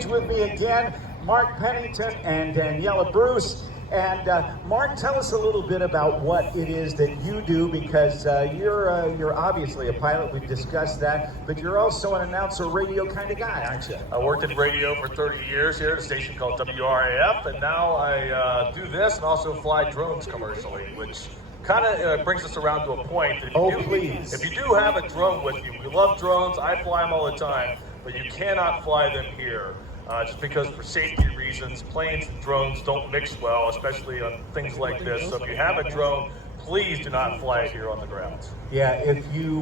stage with me again, Mark Pennington and Daniela Bruce. And Mark, tell us a little bit about what it is that you do, because you're obviously a pilot. We've discussed that, but you're also an announcer radio kind of guy, aren't you? I worked in radio for 30 years here at a station called WWII, and now I do this and also fly drones commercially, which kind of brings us around to a point. Please. If you do have a drone with you, we love drones. I fly them all the time, but you cannot fly them here. Just because for safety reasons, planes and drones don't mix well, especially on things like this. So if you have a drone, please do not fly it here on the ground. Yeah, if you,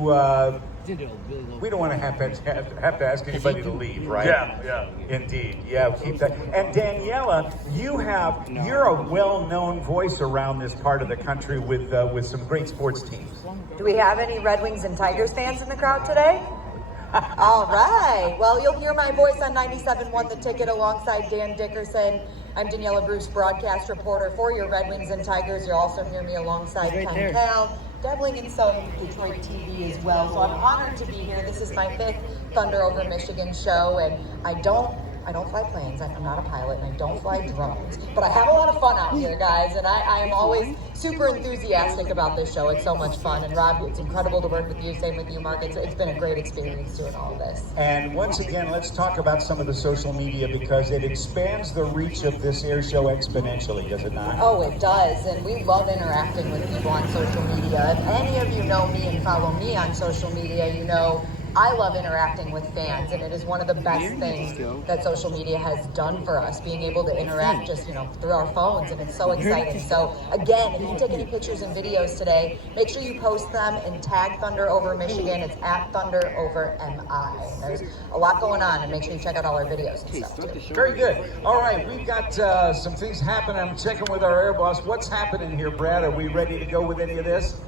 we don't want to have to ask anybody to leave, right? Yeah. Indeed, yeah, keep that. And Daniela, you're a well-known voice around this part of the country with some great sports teams. Do we have any Red Wings and Tigers fans in the crowd today? All right. Well, you'll hear my voice on 97.1 The Ticket alongside Dan Dickerson. I'm Daniela Bruce, broadcast reporter for your Red Wings and Tigers. You'll also hear me alongside Ken Cal, dabbling in some Detroit TV as well. So I'm honored to be here. This is my 5th Thunder Over Michigan show, and I don't fly planes. I'm not a pilot, and I don't fly drones. But I have a lot of fun out here, guys, and I am always super enthusiastic about this show. It's so much fun. And Rob, it's incredible to work with you. Same with you, Mark. It's been a great experience doing all of this. And once again, let's talk about some of the social media, because it expands the reach of this air show exponentially, does it not? Oh, it does. And we love interacting with people on social media. If any of you know me and follow me on social media, you know I love interacting with fans, and it is one of the best things that social media has done for us, being able to interact just, through our phones, and it's so exciting. So again, if you take any pictures and videos today, make sure you post them and tag Thunder Over Michigan. It's at Thunder Over MI. There's a lot going on, and make sure you check out all our videos and stuff too. Very good. All right, we've got some things happening. I'm checking with our air boss. What's happening here, Brad? Are we ready to go with any of this?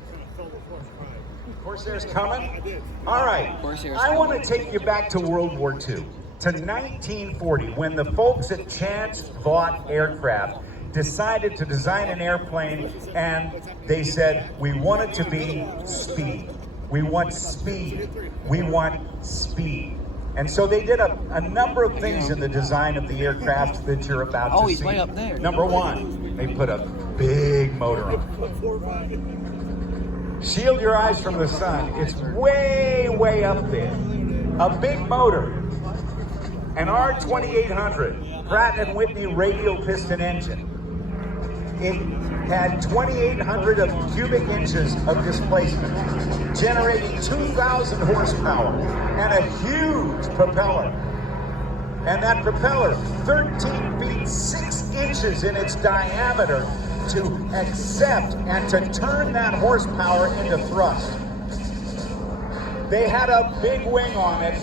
Corsair's coming? All right. I want to take you back to World War II, to 1940, when the folks at Chance Vought Aircraft decided to design an airplane, and they said, we want it to be speed. We want speed. We want speed. And so they did a number of things in the design of the aircraft that you're about to see. He's way up there. Number one, they put a big motor on. Shield your eyes from the sun. It's way, way up there. A big motor. An R2800 Pratt & Whitney radial piston engine. It had 2,800 of cubic inches of displacement, generating 2,000 horsepower and a huge propeller. And that propeller, 13 feet 6 inches in its diameter, to accept and to turn that horsepower into thrust. They had a big wing on it,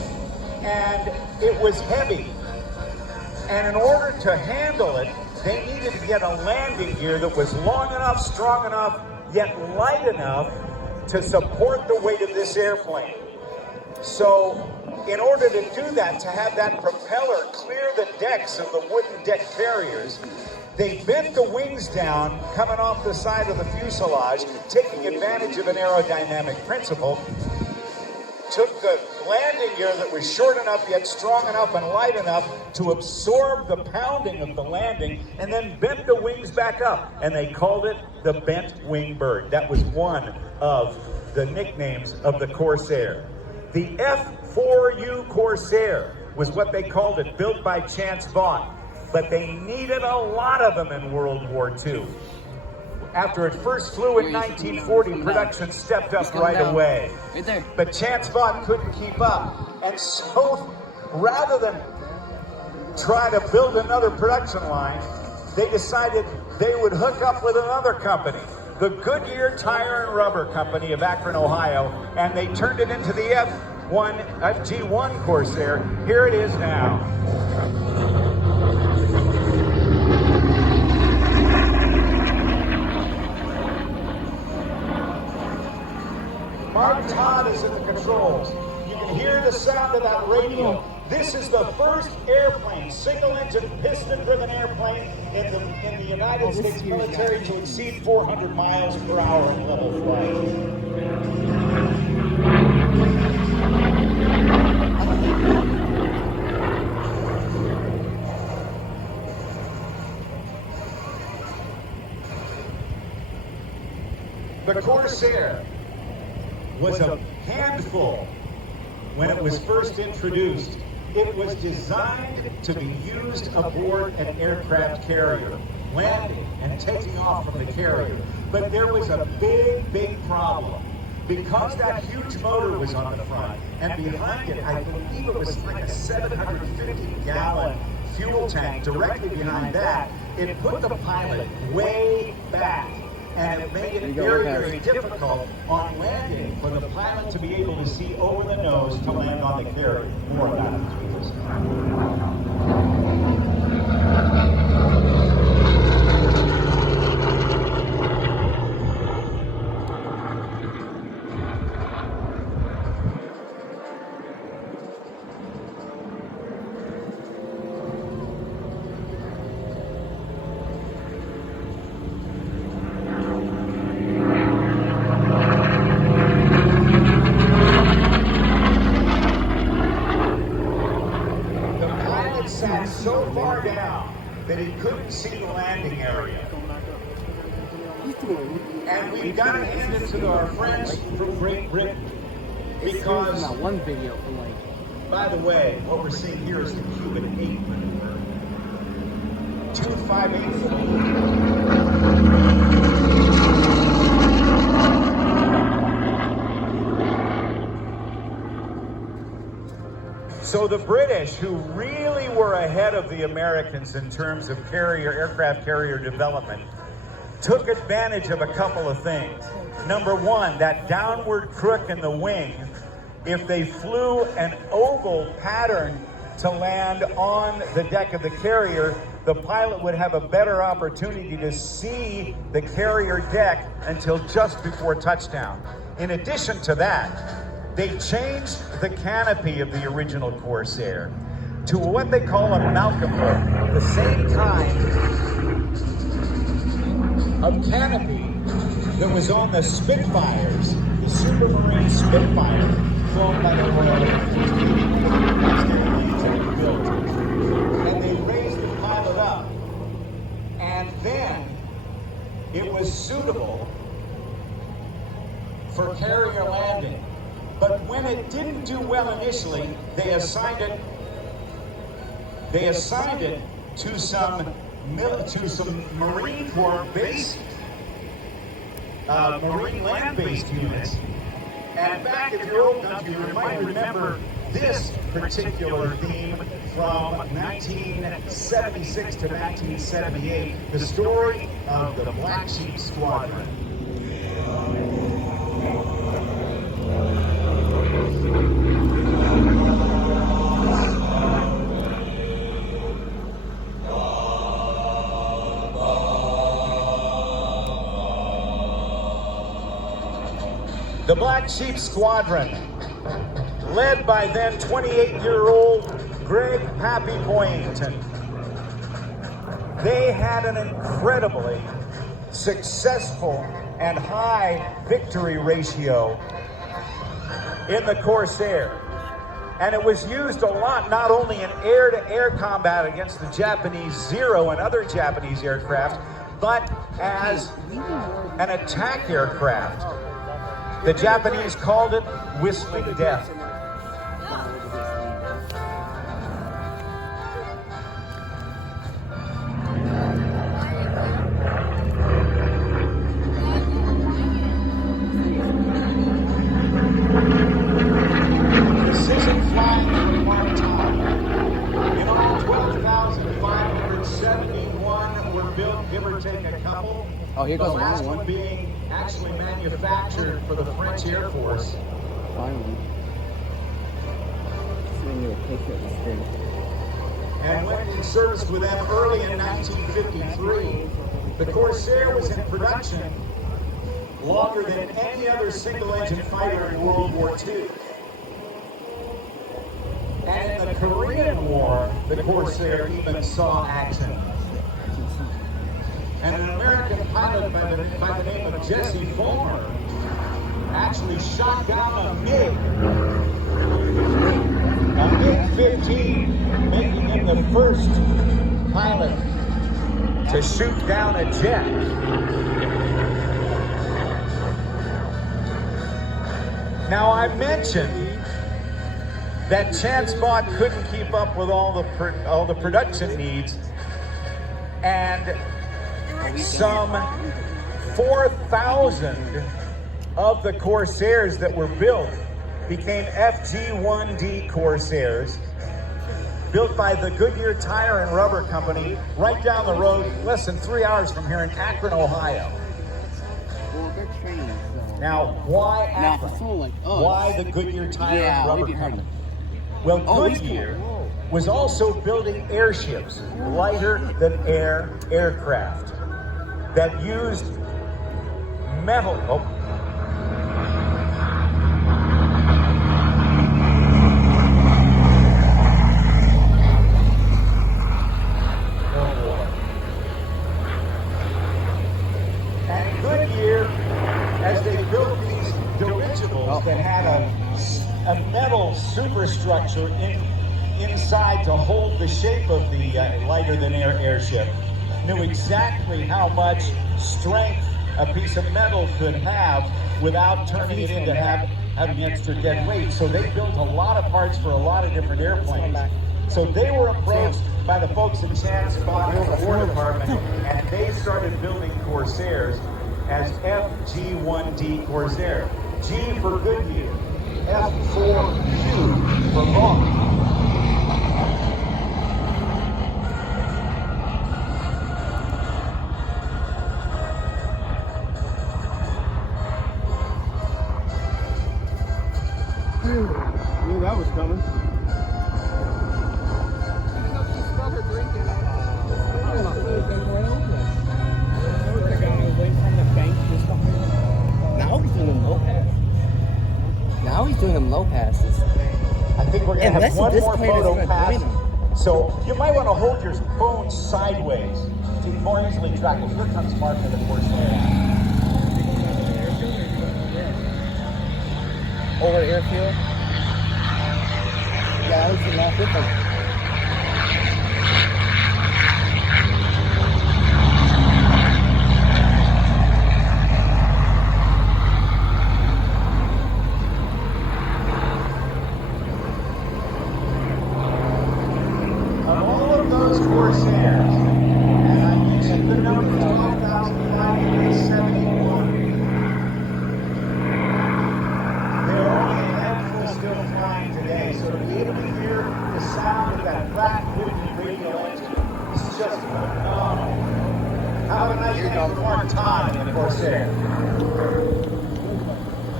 and it was heavy. And in order to handle it, they needed to get a landing gear that was long enough, strong enough, yet light enough to support the weight of this airplane. So in order to do that, to have that propeller clear the decks of the wooden deck carriers, they bent the wings down, coming off the side of the fuselage, taking advantage of an aerodynamic principle, took the landing gear that was short enough yet strong enough and light enough to absorb the pounding of the landing, and then bent the wings back up, and they called it the bent wing bird. That was one of the nicknames of the Corsair. The F4U Corsair was what they called it, built by Chance Vought. But they needed a lot of them in World War II. After it first flew in 1940, production stepped up right away. Right there. But Chance Vought couldn't keep up. And so, rather than try to build another production line, they decided they would hook up with another company, the Goodyear Tire and Rubber Company of Akron, Ohio, and they turned it into the G1 Corsair. Here it is now. Mark Todd is in the controls. You can hear the sound of that radio. This is the first airplane, single-engine, piston-driven airplane in the United States military to exceed 400 miles per hour in level flight. The Corsair was a handful when it was first introduced. It was designed to be used aboard an aircraft carrier, landing and taking off from the carrier. But there was a big problem. Because that huge motor was on the front, and behind it, I believe it was like a 750-gallon fuel tank directly behind that, it put the pilot way back. And it made it very difficult on landing for the pilot to be able to see over the nose to land on the carrier. More about it as we listen. Sat so far down that he couldn't see the landing area. And we've got to hand it to our friends from Great Britain, because one video from like. By the way, what we're seeing here is the Cuban 8 maneuver. 258. So the British, who really were ahead of the Americans in terms of aircraft carrier development, took advantage of a couple of things. Number one, that downward crook in the wing. If they flew an oval pattern to land on the deck of the carrier, the pilot would have a better opportunity to see the carrier deck until just before touchdown. In addition to that, they changed the canopy of the original Corsair to what they call a Malcolm hood, the same kind of canopy that was on the Spitfires, the Supermarine Spitfire, flown by the Royal Navy. And they raised the pilot up, and then it was suitable for carrier landing. But when it didn't do well initially, they assigned it to some Marine Corps base, Marine land-based units. And back, if you're old enough, you might remember this particular theme from 1976 to 1978, the story of the Black Sheep Squadron. The Black Sheep Squadron, led by then 28-year-old Greg Pappy Boyington. They had an incredibly successful and high victory ratio in the Corsair. And it was used a lot, not only in air-to-air combat against the Japanese Zero and other Japanese aircraft, but as an attack aircraft. The Japanese called it Whistling Death. Precision flying for a long time. In all, 12,571 were built, give or take a couple. Oh, here goes the last one. one being actually manufactured for the French Air Force. Finally. Seeing a picture of the screen. And went in service with them early in 1953. The Corsair was in production longer than any other single-engine fighter in World War II. And in the Korean War, the Corsair even saw action. And an American pilot by the name of Jesse Fulmer actually shot down a MiG-15, making him the first pilot to shoot down a jet. Now, I mentioned that ChanceBot couldn't keep up with all the production needs, and some 4,000 of the Corsairs that were built became FG1D Corsairs, built by the Goodyear Tire and Rubber Company right down the road, less than 3 hours from here in Akron, Ohio. Well, they're trained, so. Now, why Now, Akron? for someone like us. Why the Goodyear Tire Yeah, and Rubber we'd be Company? hard. Well, Oh, he's Goodyear cool. was also building airships, lighter than air aircraft, that used metal. Oh. And Goodyear, as they built these dirigibles that had a metal superstructure inside to hold the shape of the lighter than air airship, knew exactly how much strength a piece of metal could have without turning it into having extra dead weight. So they built a lot of parts for a lot of different airplanes. So they were approached by the folks at ChanceBot War Department, and they started building Corsairs as FG1D Corsair. G for Goodyear, F for U for Vaughn. Knew that was coming. Now he's doing them low pass. Now he's doing them low passes. I think we're going to have Unless one this more plane is photo gonna pass. drain him. So you might want to hold your phone sideways to more easily track it. Here comes Mark with the Corsair. Over the airfield? Yeah, that was a lot different. Of all of those Corsairs, and I mentioned the number 12,571, there are only a handful still flying today, so to be able to hear the sound of that Pratt & Whitney radio engine is just phenomenal. Have a nice day for Mark Todd in the Corsair.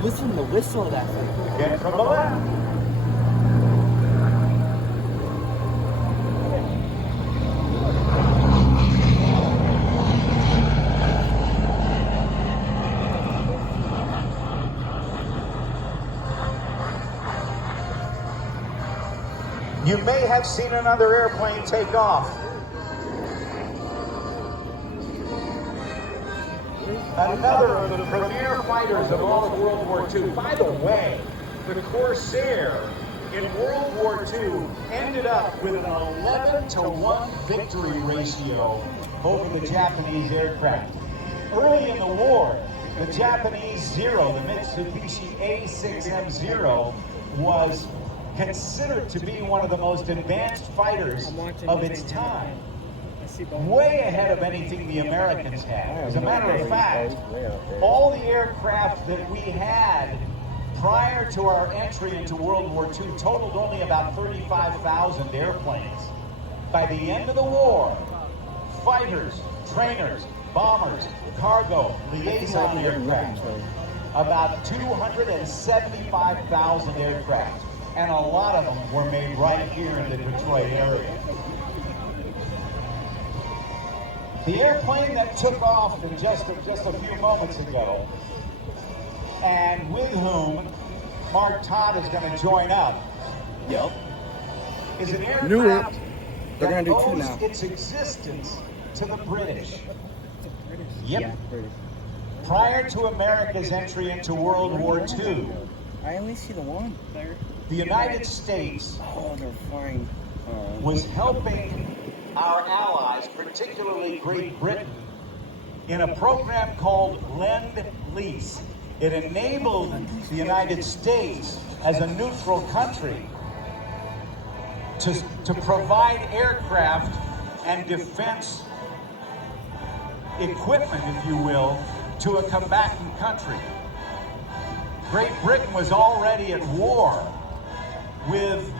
Listen to the whistle of that thing. Again from the left. You may have seen another airplane take off. Another of the premier fighters of all of World War II. By the way, the Corsair in World War II ended up with an 11-to-1 victory ratio over the Japanese aircraft. Early in the war, the Japanese Zero, the Mitsubishi A6M0, was considered to be one of the most advanced fighters of its time. Way ahead of anything the Americans had. As a matter of fact, all the aircraft that we had prior to our entry into World War II totaled only about 35,000 airplanes. By the end of the war, fighters, trainers, bombers, cargo, liaison aircraft, about 275,000 aircraft. And a lot of them were made right here in the Detroit area. The airplane that took off in just a few moments ago, and with whom Mark Todd is going to join up, Yep. is an Knew it. aircraft They're that gonna do two owes now. its existence to the British. Yep. Yeah, British. Prior to America's entry into World War II, I only see the one there. the United States Oh, they're flying. was helping our allies, particularly Great Britain, in a program called Lend-Lease. It enabled the United States as a neutral country to provide aircraft and defense equipment, if you will, to a combatant country. Great Britain was already at war with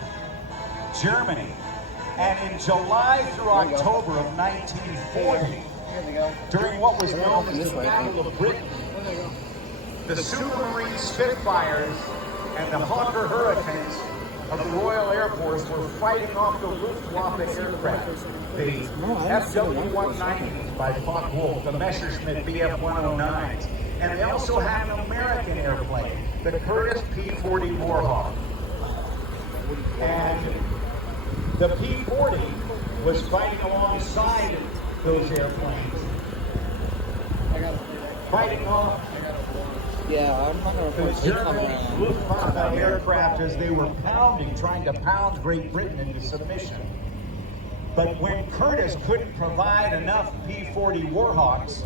Germany, and in July through October of 1940, during what was known as the Battle of Britain, the Supermarine Spitfires and the Hawker Hurricanes of the Royal Air Force were fighting off the Luftwaffe aircraft, the FW-190s by Focke-Wulf, the Messerschmitt Bf-109s, and they also had an American airplane, the Curtiss P-40 Warhawk. And the P-40 was fighting alongside those airplanes, fighting off the German Luftwaffe aircraft as they were trying to pound Great Britain into submission. But when Curtiss couldn't provide enough P-40 Warhawks,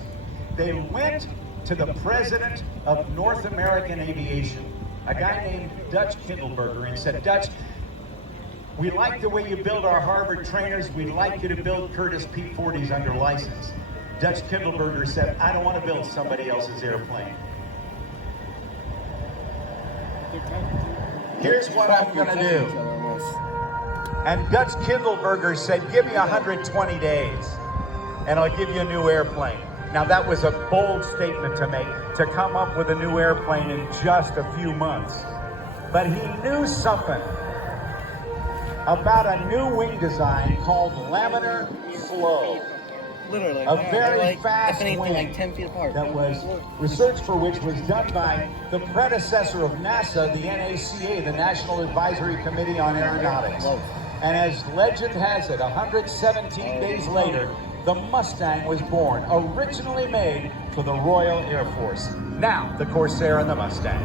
they went to the president of North American Aviation, a guy named Dutch Kindleberger, and said, "Dutch, we like the way you build our Harvard trainers. We'd like you to build Curtiss P-40s under license." Dutch Kindleberger said, "I don't want to build somebody else's airplane. Here's what I'm going to do." And Dutch Kindleberger said, "Give me 120 days, and I'll give you a new airplane." Now, that was a bold statement to make, to come up with a new airplane in just a few months. But he knew something about a new wing design called laminar flow. Literally. A very fast if anything, wing like 10 feet apart. that was research for which was done by the predecessor of NASA, the NACA, the National Advisory Committee on Aeronautics. And as legend has it, 117 days later, the Mustang was born, originally made for the Royal Air Force. Now, the Corsair and the Mustang.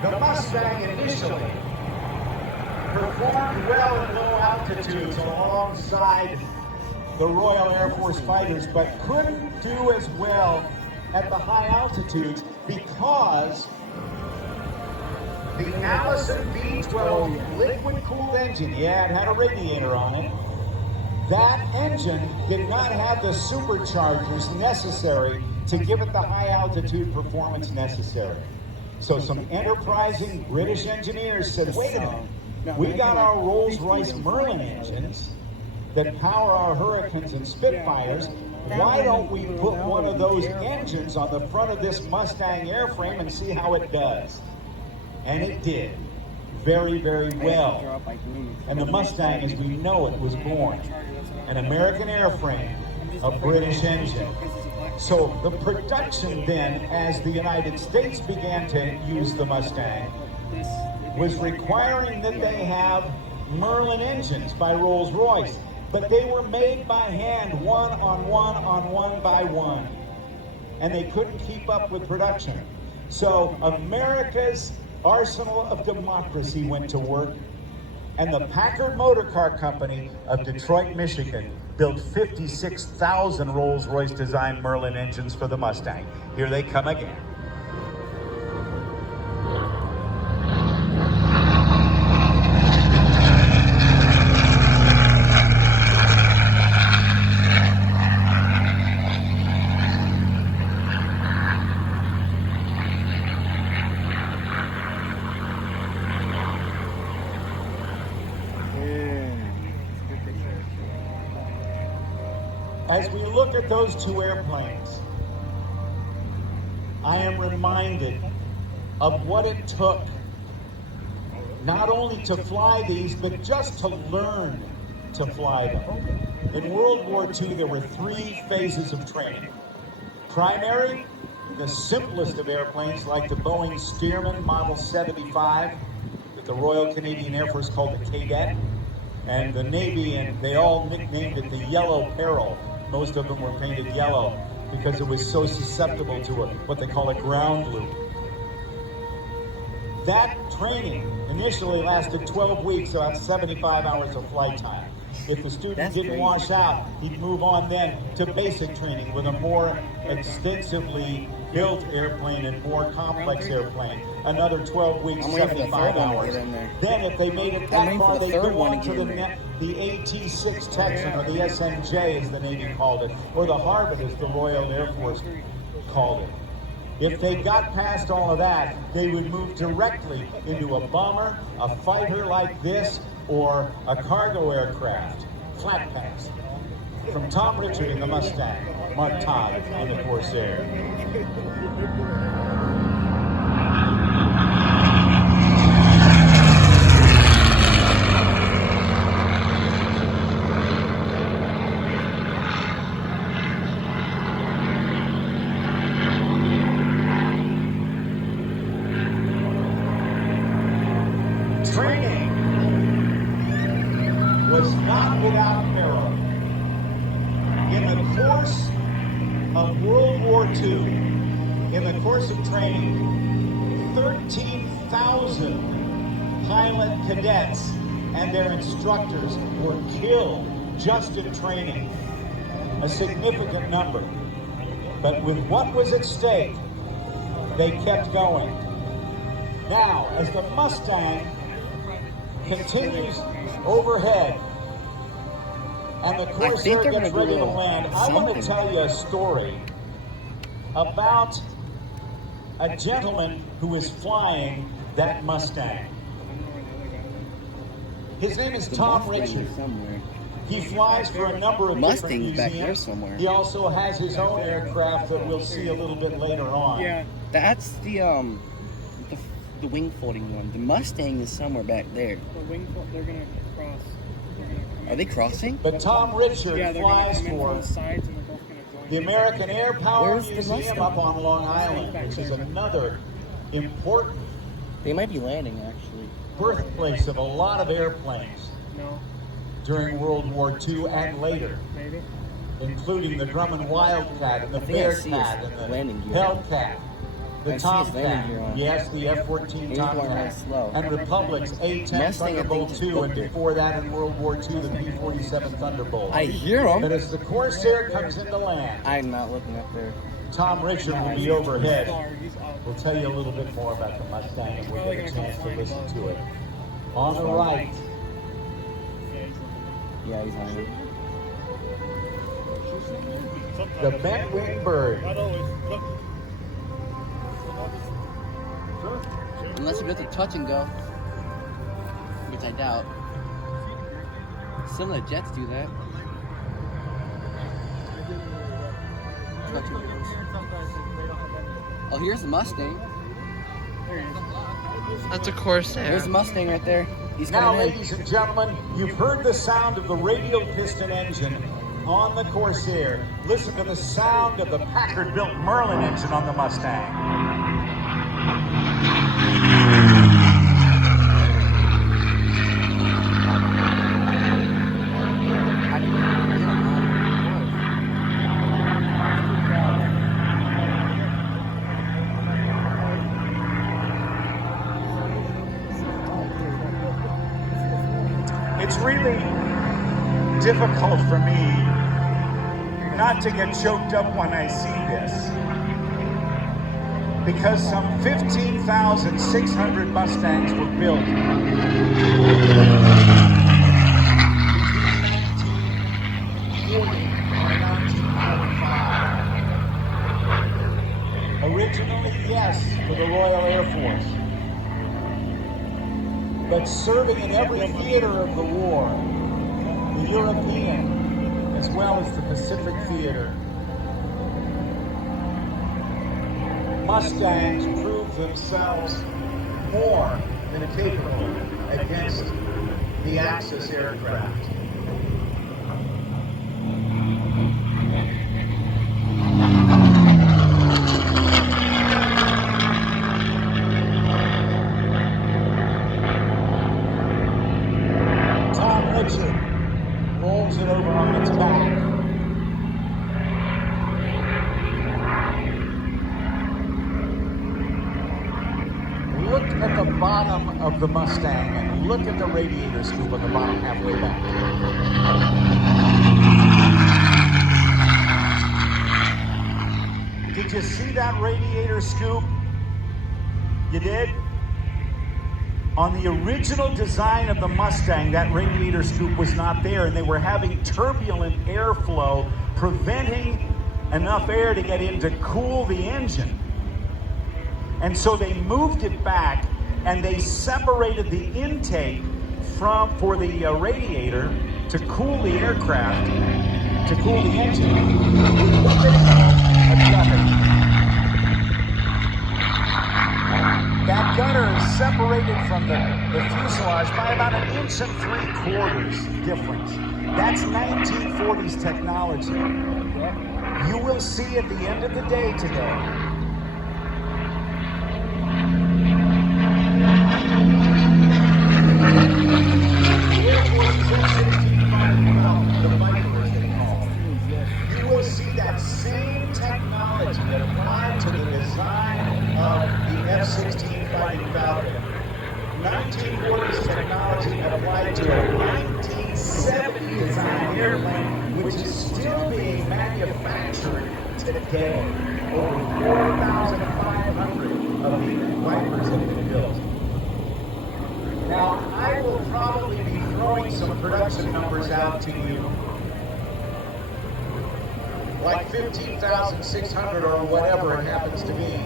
The Mustang initially performed well at low altitudes alongside the Royal Air Force fighters, but couldn't do as well at the high altitudes because the Allison V12 liquid-cooled engine, yeah, it had a radiator on it, that engine did not have the superchargers necessary to give it the high altitude performance necessary. So some enterprising British engineers said, wait a minute, we got our Rolls-Royce Merlin engines that power our Hurricanes and Spitfires. Why don't we put one of those engines on the front of this Mustang airframe and see how it does? And it did very, very well. And the Mustang, as we know it, was born. An American airframe, a British engine. So the production then, as the United States began to use the Mustang, was requiring that they have Merlin engines by Rolls-Royce. But they were made by hand, one by one. And they couldn't keep up with production. So America's arsenal of democracy went to work, and the Packard Motor Car Company of Detroit, Michigan, built 56,000 Rolls-Royce designed Merlin engines for the Mustang. Here they come again. As we look at those two airplanes, I am reminded of what it took not only to fly these, but just to learn to fly them. In World War II, there were 3 phases of training. Primary, the simplest of airplanes, like the Boeing Stearman Model 75, that the Royal Canadian Air Force called the Cadet, and the Navy, and they all nicknamed it the Yellow Peril. Most of them were painted yellow because it was so susceptible to what they call a ground loop. That training initially lasted 12 weeks, about 75 hours of flight time. If the student didn't wash out, he'd move on then to basic training with a more extensively built airplane and more complex airplane. Another 12 weeks, 75 hours. Then if they made it that far, they go on to the AT-6 Texan, or the SMJ as the Navy called it, or the Harvard as the Royal Air Force called it. If they got past all of that, they would move directly into a bomber, a fighter like this, or a cargo aircraft, flat pass. From Tom Richard in the Mustang, Mark Todd in the Corsair. Training was not without peril. In the course of World War II, in the course of training, 13,000 pilot cadets and their instructors were killed just in training. A significant number. But with what was at stake, they kept going. Now, as the Mustang continues overhead and the Corsair gets ready to land, I want to tell you a story about a gentleman who is flying that Mustang. His name is Tom Richard. He flies for a number of different museums. He also has his own aircraft that we'll see a little bit later on. Yeah, that's the wing folding one. The Mustang is somewhere back there. The wing fold, they're gonna cross. Are they crossing? But Tom Richard flies for the American Air Power Museum up on Long Island, which is another important They might be landing, actually. birthplace of a lot of airplanes during World War II and later, including the Grumman Wildcat and the Bearcat and the Hellcat, the Tomcat, yes, the F-14 Tomcat, and Republic's A-10 Thunderbolt II, and before that in World War II, the P-47 Thunderbolt. I hear them. But as the Corsair comes into land, I'm not looking up there. Tom Richard will be overhead. We'll tell you a little bit more about the Mustang, and we'll get a chance to listen to it. On the right, yeah, he's on it. the bent wing bird. Unless you go to touch and go, which I doubt. Some of the jets do that. Oh, here's the Mustang. That's a Corsair. There's the Mustang right there. He's Now, coming in. ladies and gentlemen, you've heard the sound of the radial piston engine on the Corsair. Listen to the sound of the Packard-built Merlin engine on the Mustang. It's really difficult for me not to get choked up when I see this, because some 15,600 Mustangs were built. Originally, yes, for the Royal Air Force, but serving in every theater of the war, the European as well as the Pacific theater. Mustangs proved themselves more than capable against the Axis aircraft. Rolls it over on its back. Look at the bottom of the Mustang and look at the radiator scoop on the bottom halfway back. Did you see that radiator scoop? You did? On the original design of the Mustang, that radiator scoop was not there, and they were having turbulent airflow, preventing enough air to get in to cool the engine. And so they moved it back, and they separated the intake for the radiator to cool the aircraft, to cool the engine. A gutter. That gutter is separated from the fuselage by about 1 3/4 inches difference. That's 1940s technology. You will see at the end of the day today you will see that same technology that applied to the design of the F-16 Fighting Falcon. 1940s technology that applied to a 1970 design airplane, which is still being manufactured today. Over 4,500 of the Vipers have been built. Now, I will probably be throwing some production numbers out to you, like 15,600 or whatever it happens to be.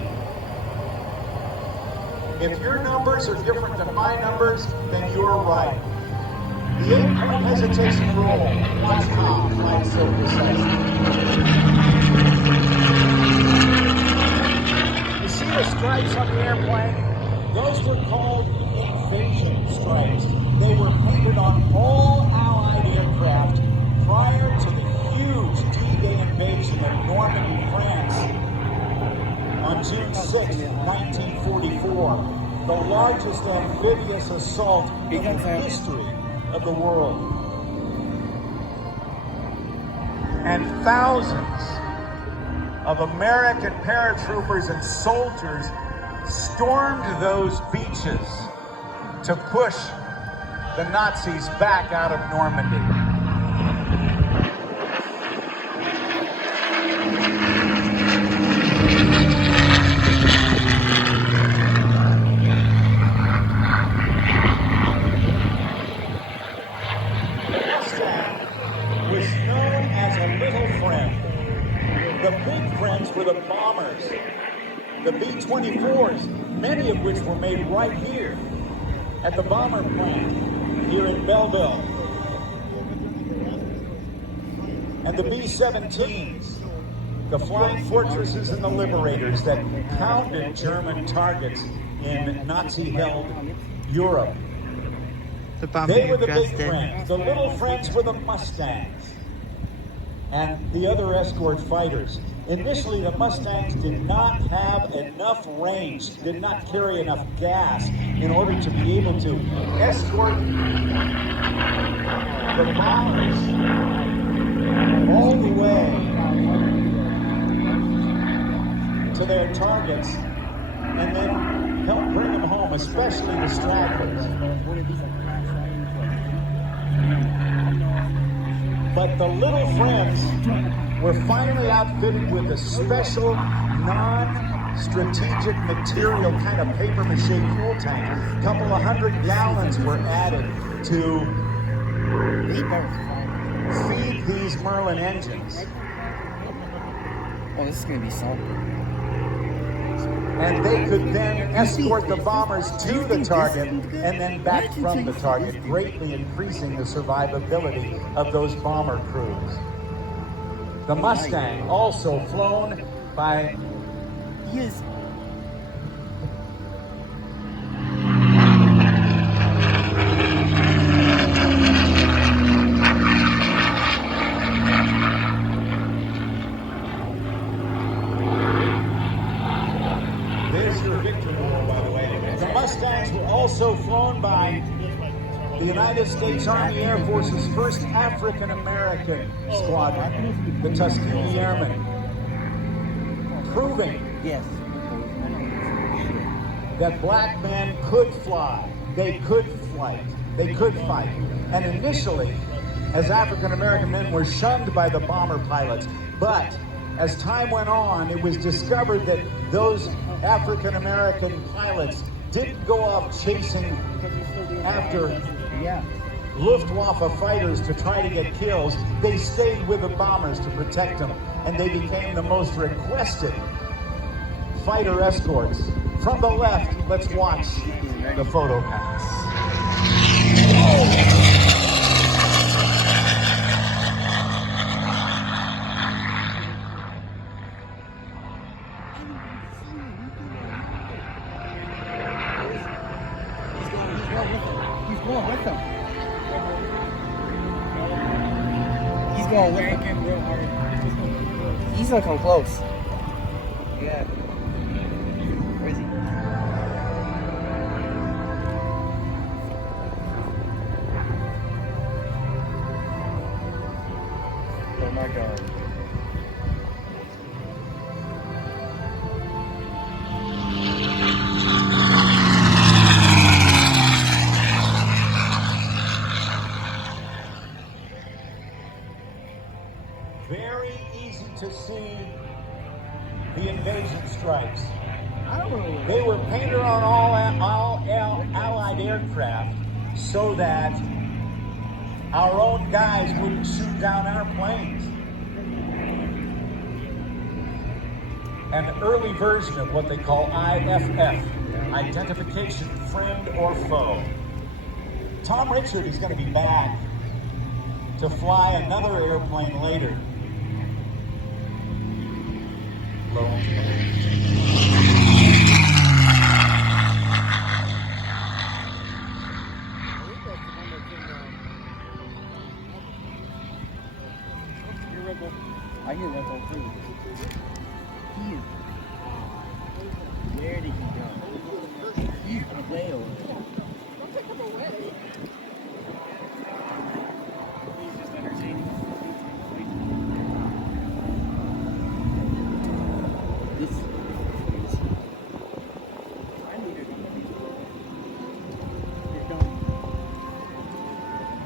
If your numbers are different than my numbers, then you're right. The 8-point hesitation rule. Watch Tom fly so precisely. You see the stripes on the airplane? Those were called invasion stripes. They were painted on all Allied aircraft prior to the huge D-Day invasion of Normandy, France on June 6, 1944, the largest amphibious assault in the history of the world. And thousands of American paratroopers and soldiers stormed those beaches to push the Nazis back out of Normandy. The bombers, the B-24s, many of which were made right here at the bomber plant here in Belleville. And the B-17s, the flying fortresses and the liberators that pounded German targets in Nazi-held Europe. They were the big friends. The little friends were the Mustangs and the other escort fighters. Initially, the Mustangs did not have enough range, did not carry enough gas in order to be able to escort the bombers all the way to their targets and then help bring them home, especially the stragglers. But the little friends were finally outfitted with a special non-strategic material kind of paper mache fuel tank. A couple of 100 gallons were added to feed these Merlin engines. Oh, this is going to be something. And they could then escort the bombers to the target and then back from the target, greatly increasing the survivability of those bomber crews. The Mustang, also flown by Yes. There's your victory roll, by the way. The Mustangs were also flown by the United States Army Air Force's 1st African-American squadron, the Tuskegee Airmen, proving Yes. that black men could fly, they could fight, they could fight. And initially, as African American men were shunned by the bomber pilots, but as time went on, it was discovered that those African American pilots didn't go off chasing after Luftwaffe fighters to try to get kills. They stayed with the bombers to protect them, and they became the most requested fighter escorts. From the left, let's watch the photo pass. He's going with them. He's going with them. He's gonna come close. Yeah. Where is he? Oh my God. Very easy to see the invasion stripes. They were painted on all Allied aircraft so that our own guys wouldn't shoot down our planes. An early version of what they call IFF, identification, friend or foe. Tom Richard is going to be back to fly another airplane later. I hear RedBull too. He is. Where did he go? He's way over there. Don't take him away. He's just entertaining. This. I need it. You're done.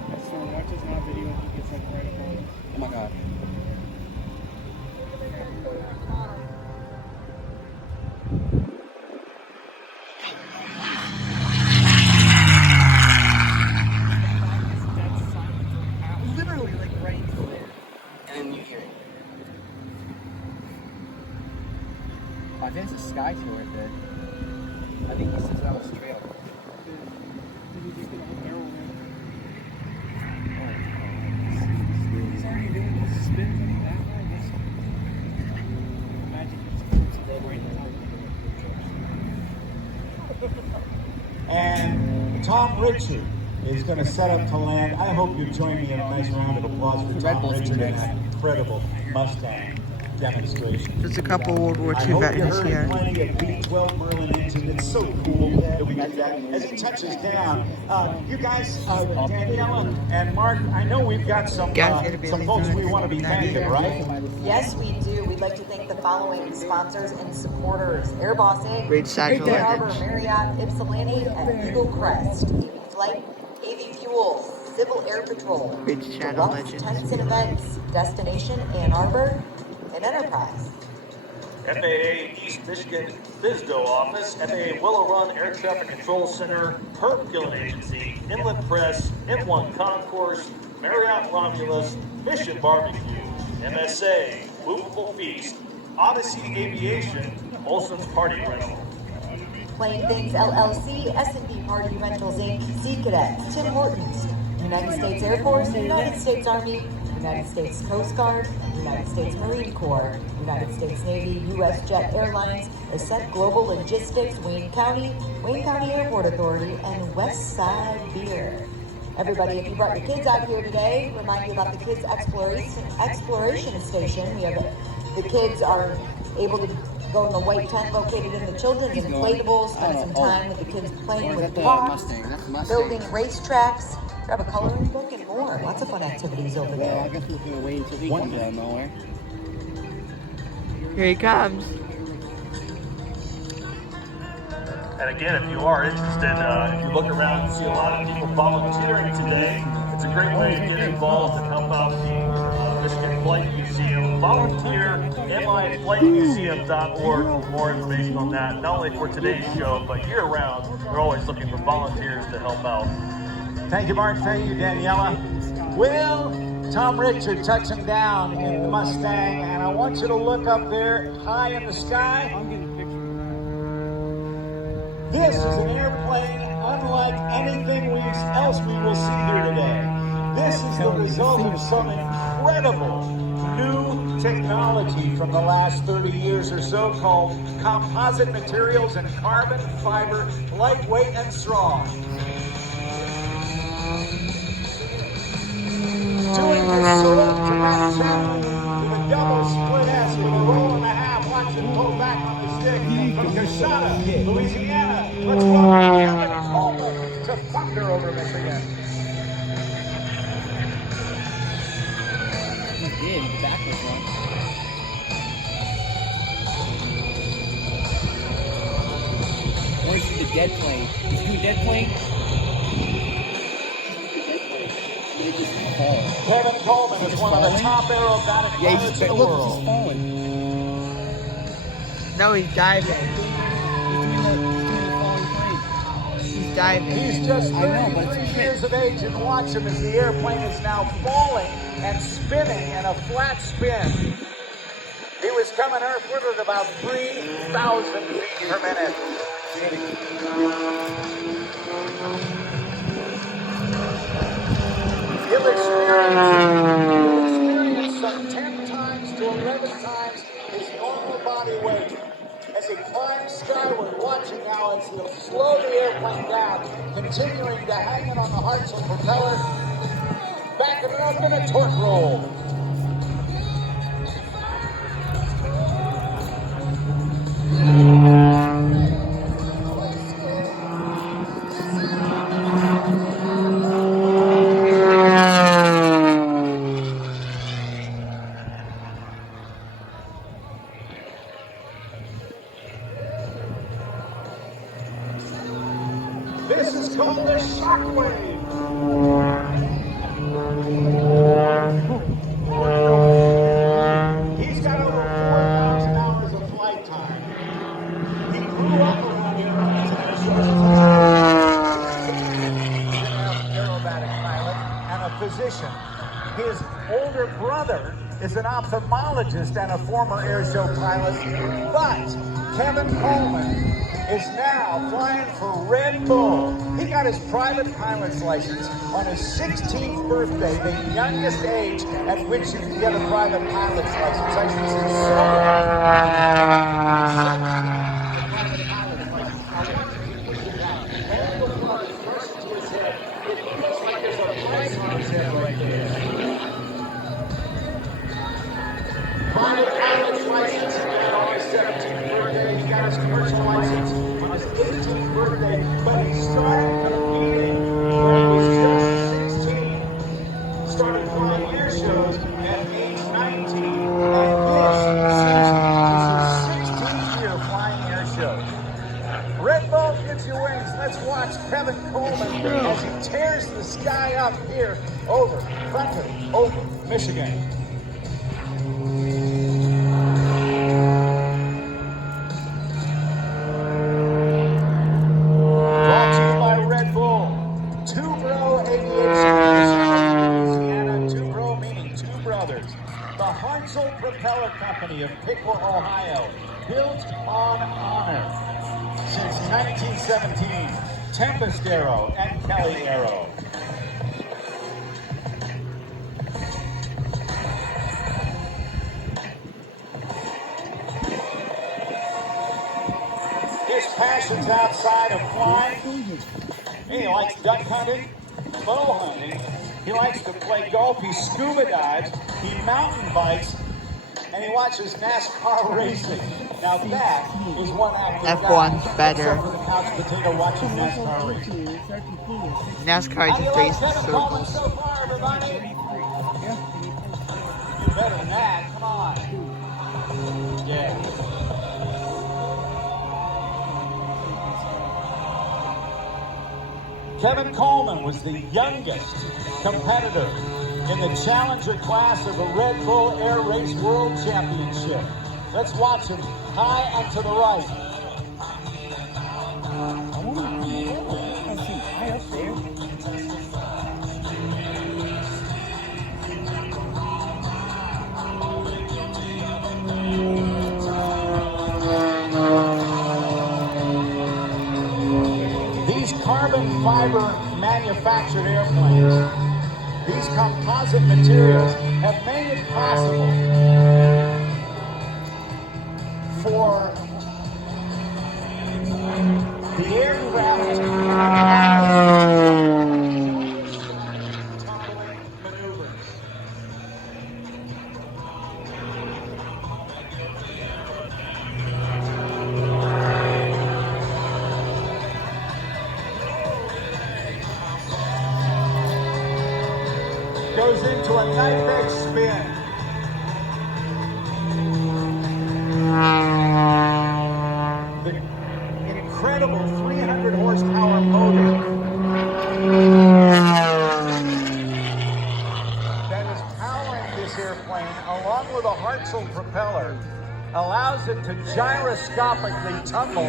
I swear, watch this now video and he gets like right up on us. Oh my God. Literally like right there. And then you hear it. I think it's a sky tour right there. I think he sits on his trail. Did he just get a barrel in? He's already doing this spin from that way. Imagine it's right now. And Tom Richard is going to set up to land. I hope you join me in a nice round of applause for Tom Richard and that incredible Mustang demonstration. There's a couple World War II veterans here. Plenty of B-12 Merlin engine. It's so cool that we do that. As he touches down, you guys, Daniela and Mark, I know we've got some folks we want to be thanking, right? Yes, we do. We'd like to thank the following sponsors and supporters: Airbus Inc., Great Satchel Great Harbor, Edge. Marriott, Ypsilanti, and Eagle Crest, AV Flight, AV Fuels, Civil Air Patrol, Great Shadow Deluxe Legends. Tents and Events, Destination Ann Arbor, and Enterprise. FAA East Michigan FISDO Office, FAA Willow Run Air Traffic Control Center, Herb Gillen Agency, Inland Press, M1 Concourse, Marriott Romulus, Fish and Barbecue, MSA, Movable Feast, Odyssey Aviation, Olson's Party Rental. Plain Things LLC, S&B Party Rentals Inc., Sea Cadets, Tim Hortons, United States Air Force, United States Army, United States Coast Guard, United States Marine Corps, United States Navy, U.S. Jet Airlines, Ascent Global Logistics, Wayne County Airport Authority, and West Side Beer. Everybody, if you brought your kids out here today, remind you about the Kids Exploration Station. We have the kids are able to go in the white tent located in the children's inflatables, spend some time with the kids playing with blocks, building racetracks, grab a coloring book, and more. Lots of fun activities over Well, I there. guess we're gonna wait until he comes out of nowhere. Here he comes. And again, if you are interested, if you look around and see a lot of people volunteering today, it's a great way to get involved and help out the Michigan Flight Museum. Volunteer, miflightmuseum.org for more information on that. Not only for today's show, but year-round, we're always looking for volunteers to help out. Thank you, Mark. Thank you, Daniela. Will Tom Richard touch him down in the Mustang? And I want you to look up there, high in the sky. This is an airplane unlike anything else we will see here today. This is the result of some incredible new technology from the last 30 years or so called composite materials and carbon fiber, lightweight and strong. Doing this select channel with a double split S with a roll and a half. Watch it pull back on the stick from Coshada, Louisiana. Let's welcome Kevin Coleman to thunder over Michigan. He did, backwards one. Only see the dead plane. Is he doing dead plane? It just falls. Kevin Coleman is one of the top aerobatic pilots in the world. He's falling. No, he's diving. He's doing the falling plane. He's diving. He's just 33 years of age, and watch him as the airplane is now falling and spinning in a flat spin. He was coming earthward at about 3,000 feet per minute. He'll experience some 10 times to 11 times his normal body weight as he climbs skyward, watching now as he'll slow the airplane down, continuing to hang it on the Hartzell propeller, backing it up in a torque roll. This is called the Shockwave. He's got over 4,000 hours of flight time. He grew up around here as an aerobatic pilot and a physician. His older brother is an ophthalmologist and a former airshow pilot. But Kevin Coleman is now flying for RedBull. He got his private pilot's license on his 16th birthday, the youngest age at which you can get a private pilot's license. I should private pilot's license on his 17th birthday. He got his commercial license on his 18th birthday, but he started competing when he was just 16. Started flying air shows at age 19, and this season is his 16th year flying air shows. RedBull gives you wings. Let's watch Kevin Coleman as he tears the sky up here over Michigan. Brought to you by RedBull. Two-Bro Aviation, Louisiana. Two-Bro meaning two brothers. The Hartzell Propeller Company of Piqua, Ohio. Built on honor. Since 1917, Tempest Aero and Kelly Aero. His passion's outside of flying. He likes duck hunting, bow hunting. He likes to play golf. He scuba dives. He mountain bikes. And he watches NASCAR racing. Now that is one active F1's guy. better. Except for the couch potato watching NASCAR racing. NASCAR just races in circles. So far, everybody? You better than that. Come on. Yeah. Kevin Coleman was the youngest competitor in the challenger class of the Red Bull Air Race World Championship. Let's watch him high and to the right. I see high up there. These carbon fiber manufactured airplanes, these composite materials have made it possible for the aircraft tumbling maneuvers. Goes into a knife edge spin. The incredible 300 horsepower motor that is powering this airplane, along with a Hartzell propeller, allows it to gyroscopically tumble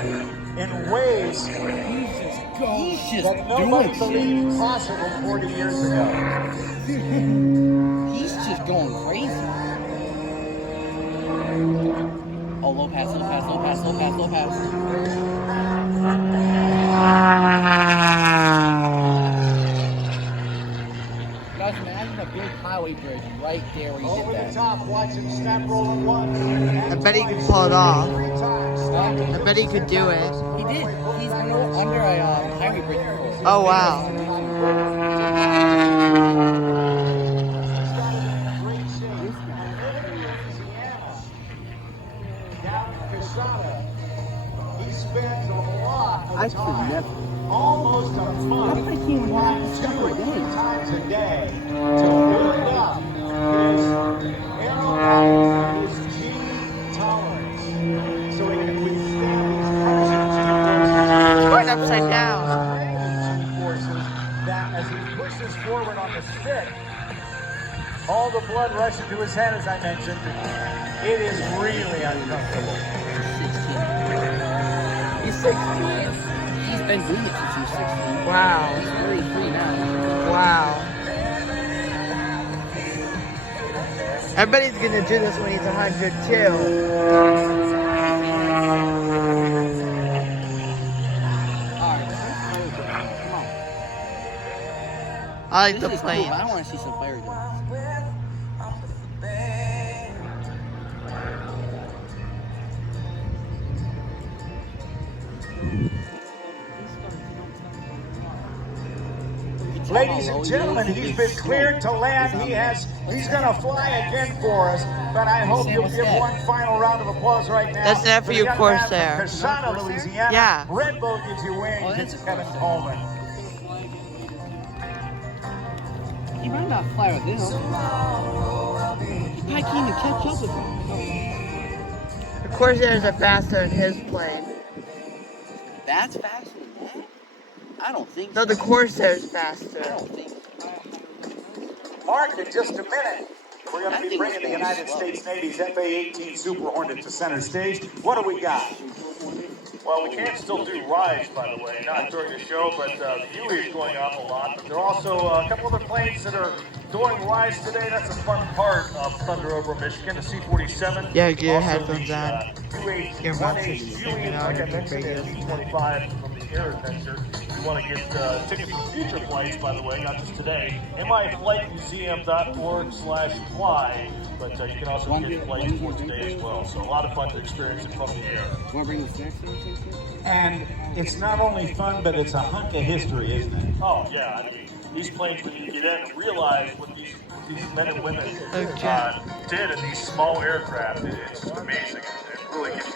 in ways that nobody believed possible 40 years ago. He's just going crazy. Oh, low pass, low pass, low pass, low pass, low pass. Guys, imagine a big highway bridge right there where you Over did the that. top, watch him snap rolling one. I bet he could pull it off. 3 times. Stop. I bet he could do it. He did. He's under a highway bridge before. Oh, wow. He spends a lot of time, almost a month, and 2 or 3 times a day to build up his aerodynamic, his G tolerance, so he can withstand these crushing G Going upside down. forces that as he pushes forward on the stick, all the blood rushing to his head, as I mentioned, it is really uncomfortable. 16. He's 16. He's been doing it since he was 16. Wow. He's 33 now. Wow. I bet he's gonna do this when he's 100 too. I like the This is cool, plane. but I want to see some fire doing this. Ladies and gentlemen, he's been cleared to land. He's gonna fly again for us, but I hope you'll give one final round of applause right now. That's enough for to the you, young man from Corsair. Corsicana, Louisiana. Yeah. RedBull gives you wings. It's Kevin Coleman. He might not fly with this. I can't even catch up with him. The Corsairs are faster than his plane. That's faster than that? I don't think No, the Corsair's faster. I don't think Mark, in just a minute, we're going I to be think bringing the it's United slow. States Navy's FA-18 Super Hornet to center stage. What do we got? Well, we can still do rides, by the way, not during the show, but the WWII is going up a lot. But there are also a couple other planes that are doing rides today. That's a fun part of Thunder over Michigan, the C-47. Yeah, get your Also headphones the, on. Your mouth is UH-18, sticking out like I of your mentioned, fingers. and P25 from the Air Adventure. You want to get tickets for future flights, by the way, not just today. MIFlightmuseum.org/fly. But you can also get flights for today as well. So a lot of fun to experience it from the air. Want to bring the snacks in? And it's not only fun, but it's a hunk of history, isn't it? Oh yeah, I mean these planes when you get in and realize what these men and women Okay. did in these small aircraft, it's just amazing. It really gives you